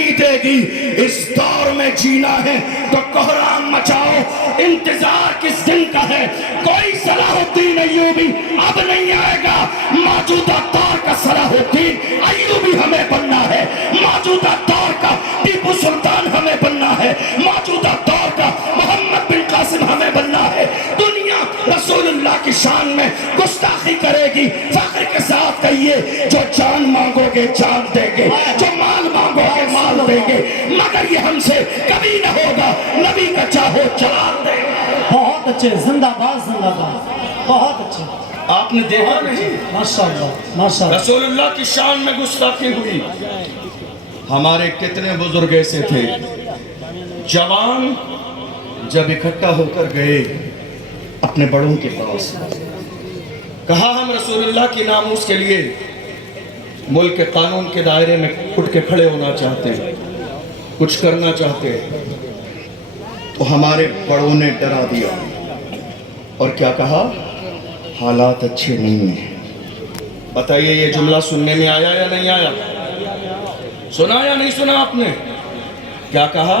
نہیں دے گی. اس دور میں جینا ہے تو کوہرام مچاؤ. انتظار کس دن کا ہے؟ کوئی صلاح الدین ایوبی اب نہیں آئے گا. موجودہ دور کا صلاح الدین ایوبی ہمیں بننا ہے. موجودہ دور کا ٹیپو سلطان ہمیں بننا ہے. موجودہ دور کا محمد بن قاسم ہمیں بننا ہے. دنیا رسول اللہ کی شان میں گستاخی کرے گی. فخر کے ساتھ کہیے جو جان مانگو گے جان دیں گے, جو مال مانگو گے مال دیں گے, مگر یہ ہم سے کبھی نہ ہوگا. نبی کا چاہو جلال دیں گے. بہت اچھے, زندہ باد زندہ باد, بہت اچھے. آپ نے دیکھا نہیں ماشاءاللہ ماشاءاللہ. رسول اللہ کی شان میں گستاخی ہوئی. ہمارے کتنے بزرگ ایسے تھے جوان جب اکٹھا ہو کر گئے اپنے بڑوں کے پاس, کہا ہم رسول اللہ کی ناموس کے لیے ملک کے قانون کے دائرے میں اٹھ کے کھڑے ہونا چاہتے ہیں, کچھ کرنا چاہتے ہیں. تو ہمارے بڑوں نے ڈرا دیا اور کیا کہا؟ حالات اچھے نہیں ہیں. بتائیے یہ جملہ سننے میں آیا یا نہیں آیا؟ سنا یا نہیں سنا آپ نے؟ کیا کہا؟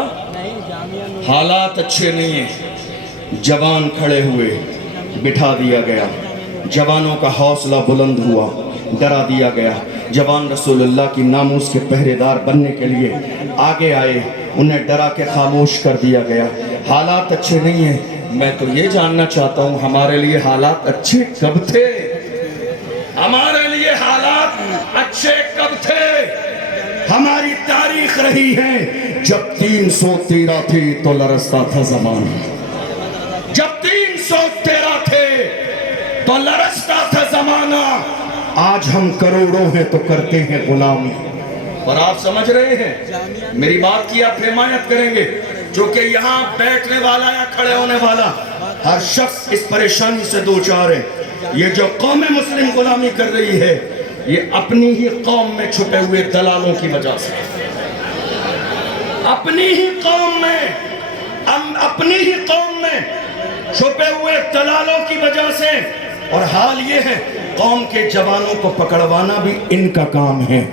حالات اچھے نہیں ہیں. جوان کھڑے ہوئے, بٹھا دیا گیا. جوانوں کا حوصلہ بلند ہوا, ڈرا دیا گیا. جوان رسول اللہ کی ناموس کے پہرے دار بننے کے لیے آگے آئے, انہیں ڈرا کے خاموش کر دیا گیا. حالات اچھے نہیں ہیں. میں تو یہ جاننا چاہتا ہوں ہمارے لیے حالات اچھے کب تھے؟ ہمارے لیے حالات اچھے کب تھے؟ ہماری تاریخ رہی ہے جب 313 تھی تو لرزتا تھا زمانہ. جب 313 تھے تو لرزتا تھا زمانہ. آج ہم کروڑوں ہیں تو کرتے ہیں غلامی. اور آپ سمجھ رہے ہیں میری بات کی آپ حمایت کریں گے, جو کہ یہاں بیٹھنے والا یا کھڑے ہونے والا ہر شخص اس پریشانی سے دوچار ہے. یہ جو قوم مسلم غلامی کر رہی ہے یہ اپنی ہی قوم میں چھپے ہوئے دلالوں کی وجہ سے, اپنی ہی قوم میں, اپنی ہی قوم میں چھپے ہوئے دلالوں کی وجہ سے. اور حال یہ ہے قوم کے جوانوں کو پکڑوانا بھی ان کا کام ہے,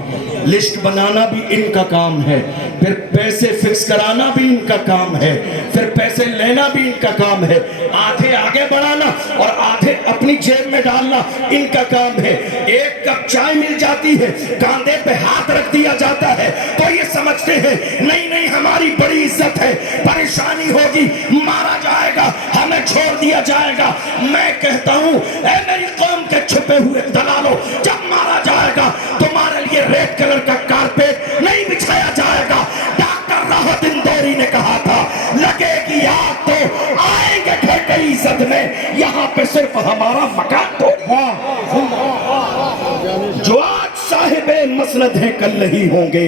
لسٹ بنانا بھی ان کا کام ہے, پھر پیسے فکس کرانا بھی ان کا کام ہے, پھر پیسے لینا بھی ان کا کام ہے, آدھے آگے بڑھانا اور آدھے اپنی جیب میں ڈالنا ان کا کام ہے. ایک کپ چائے مل جاتی ہے, کاندھے پہ ہاتھ رکھ دیا جاتا ہے تو یہ سمجھتے ہیں نہیں نہیں ہماری بڑی عزت ہے, پریشانی ہوگی مارا جائے گا, ہمیں چھوڑ دیا جائے گا. میں کہتا ہوں اے میری قوم کے چھپے ہوئے دلالوں, جب مارا جائے گا تمہارے لیے ریڈ کلر کا کارپیٹ نہیں بچھایا جائے گا. ڈاکٹر راحت اندوری نے کہا تھا لگے گی آگ تو آئیں گے ٹھیکئی عزت میں, یہاں پہ صرف ہمارا مکان تو جو آج صاحب مسند ہیں کل نہیں ہوں گے,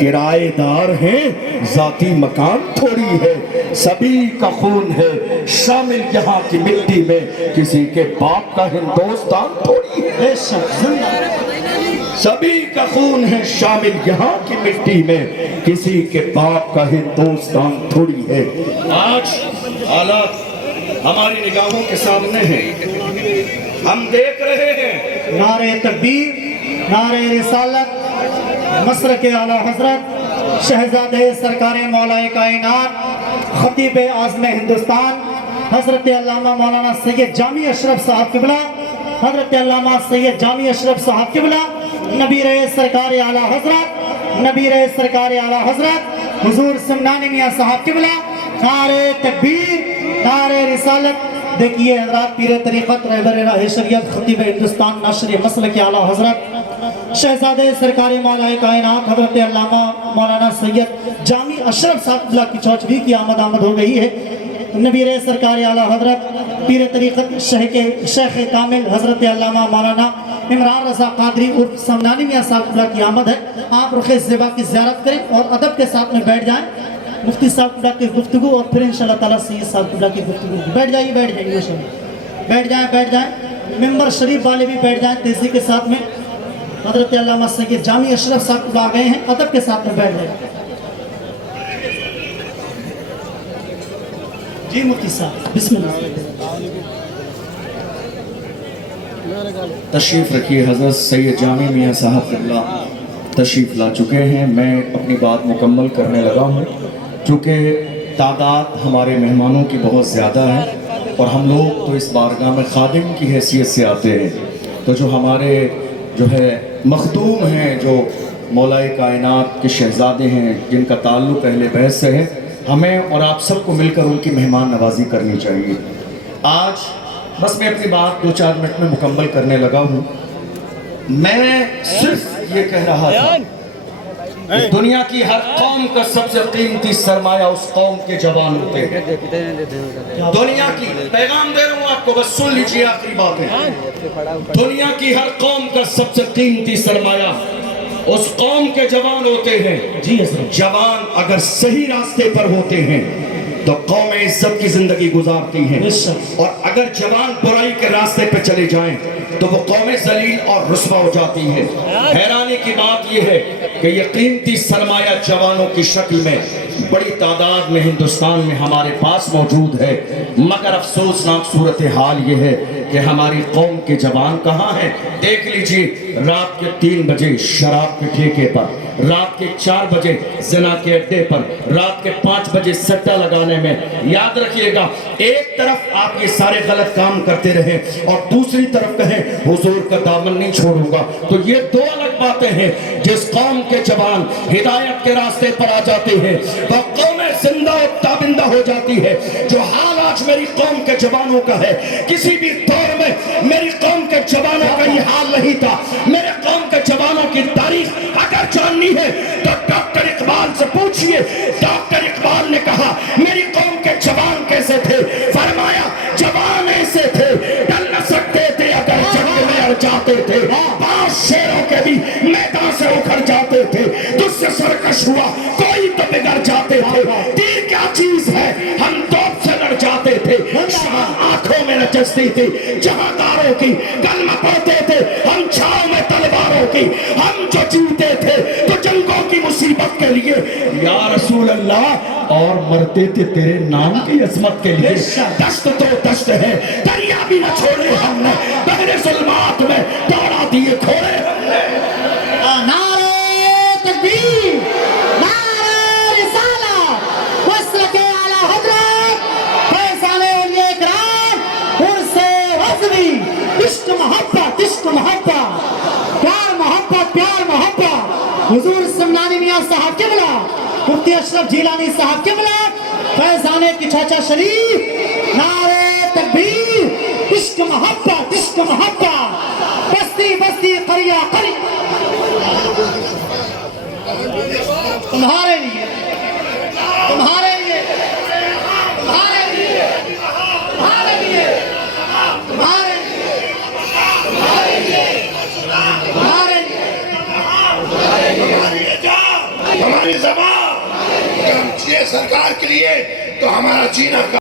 کرائے دار ہیں ذاتی مکان تھوڑی ہے. سبھی کا خون ہے شامل یہاں کی مٹی میں, کسی کے باپ کا ہندوستان تھوڑی ہے. سبھی کا خون ہے شامل یہاں کی مٹی میں, کسی کے باپ کا ہندوستان تھوڑی ہے. آج حالات ہماری نگاہوں کے سامنے ہیں, ہم دیکھ رہے ہیں. نعرہ تکبیر, نعرہ رسالت, مسلک اعلیٰ حضرت شہزادے سرکار مولا کائنات خطیب اعظم ہندوستان حضرت علامہ مولانا سید جامی اشرف صاحب قبلہ, حضرت علامہ سید جامی اشرف صاحب قبلہ, نبی رئیس سرکار اعلیٰ حضرت, نبی رئیس سرکار اعلیٰ حضرت حضور سمنانی میاں صاحب قبلہ. نعرہ تکبیر, نعرہ رسالت. دیکھیے حضرات, پیر طریقت رہبر راہ شریعت خطیب ہندوستان ناشر مسلک اعلیٰ حضرت شہزادے سرکار مولا کائنات حضرت علامہ مولانا سید جامی اشرف صاحب قبلہ کی چوچبی کی آمد ہو گئی ہے. نبی رئیس سرکار اعلیٰ حضرت پیر طریقت شیخ کامل حضرت علامہ مولانا عمران رضا قادری عرف سمنانی میاں صاحب قبلہ کی آمد ہے. آپ رخ زیبا کی زیارت کریں اور ادب کے ساتھ میں بیٹھ جائیں. مفتی صاحب قبلہ کی گفتگو اور پھر انشاءاللہ تعالیٰ سید صاحب قبلہ کی گفتگو. بیٹھ جائیے بیٹھ جائیں. ممبر شریف والے بھی بیٹھ جائیں تیزی کے ساتھ میں. حضرت علامہ سید جامی اشرف صاحب قبلہ آ گئے ہیں, ادب کے ساتھ میں بیٹھ جائیں. جی مفتی صاحب بسم اللہ. تشریف رکھیے حضرت سید جامی میاں صاحب قبلہ. تشریف لا چکے ہیں. میں اپنی بات مکمل کرنے لگا ہوں چونکہ تعداد ہمارے مہمانوں کی بہت زیادہ ہے اور ہم لوگ تو اس بارگاہ میں خادم کی حیثیت سے آتے ہیں. تو جو ہمارے مخدوم ہیں، جو مولا کائنات کے شہزادے ہیں، جن کا تعلق اہل بیت سے ہے، ہمیں اور آپ سب کو مل کر ان کی مہمان نوازی کرنی چاہیے. آج بس میں اپنی بات 2-4 منٹ میں مکمل کرنے لگا ہوں. میں صرف یہ کہہ رہا تھا کہ دنیا کی ہر قوم کا سب سے قیمتی سرمایہ اس قوم کے جوان ہوتے ہیں. دنیا کی پیغام دے رہا ہوں آپ کو، بس سن لیجیے آخری بات ہے. دنیا کی ہر قوم کا سب سے قیمتی سرمایہ اس قوم کے جوان ہوتے ہیں. جی حضرت. جوان اگر صحیح راستے پر ہوتے ہیں تو قوم عزت کی زندگی گزارتی ہیں، اور اگر جوان برائی کے راستے پہ چلے جائیں تو وہ قوم ذلیل اور رسوا ہو جاتی ہے. حیرانی کی بات یہ ہے کہ یہ قیمتی سرمایہ جوانوں کی شکل میں بڑی تعداد میں ہندوستان میں ہمارے پاس موجود ہے، مگر افسوسناک صورتحال یہ ہے کہ ہماری قوم کے جوان کہاں ہیں. دیکھ لیجئے، رات کے 3 بجے شراب کے ٹھیکے پر، رات کے 4 بجے زنا کے اڈے پر، رات کے 5 بجے سٹا لگانے میں. یاد رکھیے گا، ایک طرف آپ یہ سارے غلط کام کرتے رہیں اور دوسری طرف کہیں حضور کا دامن نہیں چھوڑوں گا، تو یہ دو الگ باتیں ہیں. جس قوم کے جوان ہدایت کے راستے پر آ جاتے ہیں وہ قوم زندہ و تابندہ ہو جاتی ہے. جو حال آج میری قوم کے جوانوں کا ہے، کسی بھی دور میں میری قوم کے جوانوں کا یہ حال نہیں تھا. میرے قوم کے جوانوں کی تاریخ اگر جاننی ہے تو ڈاکٹر اقبال سے پوچھئے. ڈاکٹر اقبال نے کہا میری قوم کے جوان کیسے تھے؟ فرمایا جوان ایسے تھے، ڈل نہ سکتے تھے اگر جنگ میں اڑ جاتے تھے، 5 شیروں کے بھی میدان سے اکھڑ جاتے تھے. تجھ سے سرکش ہوا کوئی تو بگڑ جاتے تھے. تیر کیا چیز ہے، ہم توپ سے لڑ جاتے تھے. شام آنکھوں میں نچستی تھی جہاں داروں کی، کلمہ پڑھتے تھے ہم چھاؤں میں تلواروں کی. ہم جو جیتے تھے تو جنگوں کی مصیبت کے لیے یا رسول اللہ، اور مرتے تھے تیرے نام کی عظمت کے لیے. دشت تو دشت ہے، دریا بھی نہ چھوڑے ہم نے، بحر ظلمات میں دوڑا دیے کھوڑے ہم نے. نعرہ تکبیر، نعرہ رسالت، مسلک اعلیٰ حضرت فیضان اولیاء کرام، عرص رضوی، عشق محبت، عشق محبت، پیار محبت، پیار محبت. حضور سمنانی میاں صاحب قبلہ، مفتی اشرف جیلانی صاحب قبلہ، فیضان کی چاچا شریف. نعرہ تکبیر، عشق محبت، عشق محبت، بستی بستی قریہ قریہ. تمہارے لیے، تمہارے لیے، تمہارے لیے، تمہارے لیے، تمہارے لیے، تمہارے لیے، تمہارے لیے. ہماری زبان کہ ہم جیے سرکار کے لیے تو ہمارا جینا کا